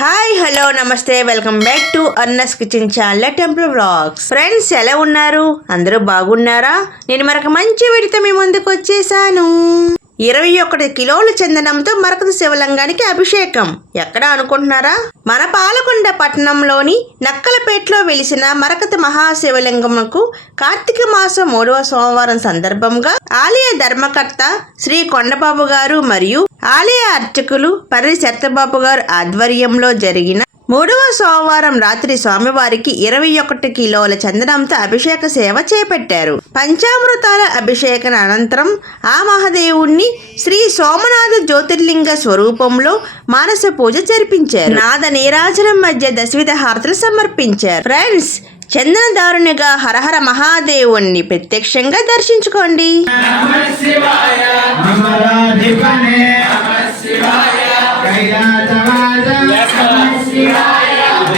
Hi hello నమస్తే welcome back to Anna's kitchen channel temple vlogs friends ఎలా ఉన్నారు? అందరూ బాగున్నారా? నేను మరొక మంచి వీడితో మీ ముందుకు వచ్చేసాను. ఇరవై ఒకటి కిలోల చందనంతో మరకత శివలింగానికి అభిషేకం. ఎక్కడ అనుకుంటున్నారా? మన పాలకొండ పట్టణంలోని నక్కలపేటలో వెలిసిన మరకత మహాశివలింగముకు కార్తీక మాసం మూడవ సోమవారం సందర్భంగా ఆలయ ధర్మకర్త శ్రీ కొండబాబు గారు మరియు ఆలయ అర్చకులు పర్రి శరతబాబు గారు ఆధ్వర్యంలో జరిగిన మూడవ సోమవారం రాత్రి స్వామివారికి ఇరవై ఒకటి కిలోల చందనంతో అభిషేక సేవ చేపట్టారు. పంచామృతాల అభిషేకన అనంతరం ఆ మహాదేవుణ్ణి శ్రీ సోమనాథ జ్యోతిర్లింగ స్వరూపంలో మానస పూజ జరిపించారు. నాద నీరాజనం మధ్య దశవిధ హారతులు సమర్పించారు. ఫ్రెండ్స్ చందనదారునిగా హరహర మహాదేవుణ్ణి ప్రత్యక్షంగా దర్శించుకోండి.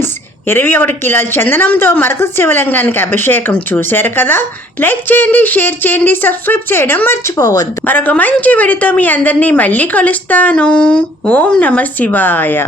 ఫ్రెండ్స్ ఇరవై ఒకటి కిలోల చందనంతో మరక శివలింగానికి అభిషేకం చూశారు కదా? లైక్ చేయండి షేర్ చేయండి సబ్స్క్రైబ్ చేయడం మర్చిపోవద్దు. మరొక మంచి వెడితో మీ అందరినీ మళ్ళీ కలుస్తాను. ఓం నమ శివాయ.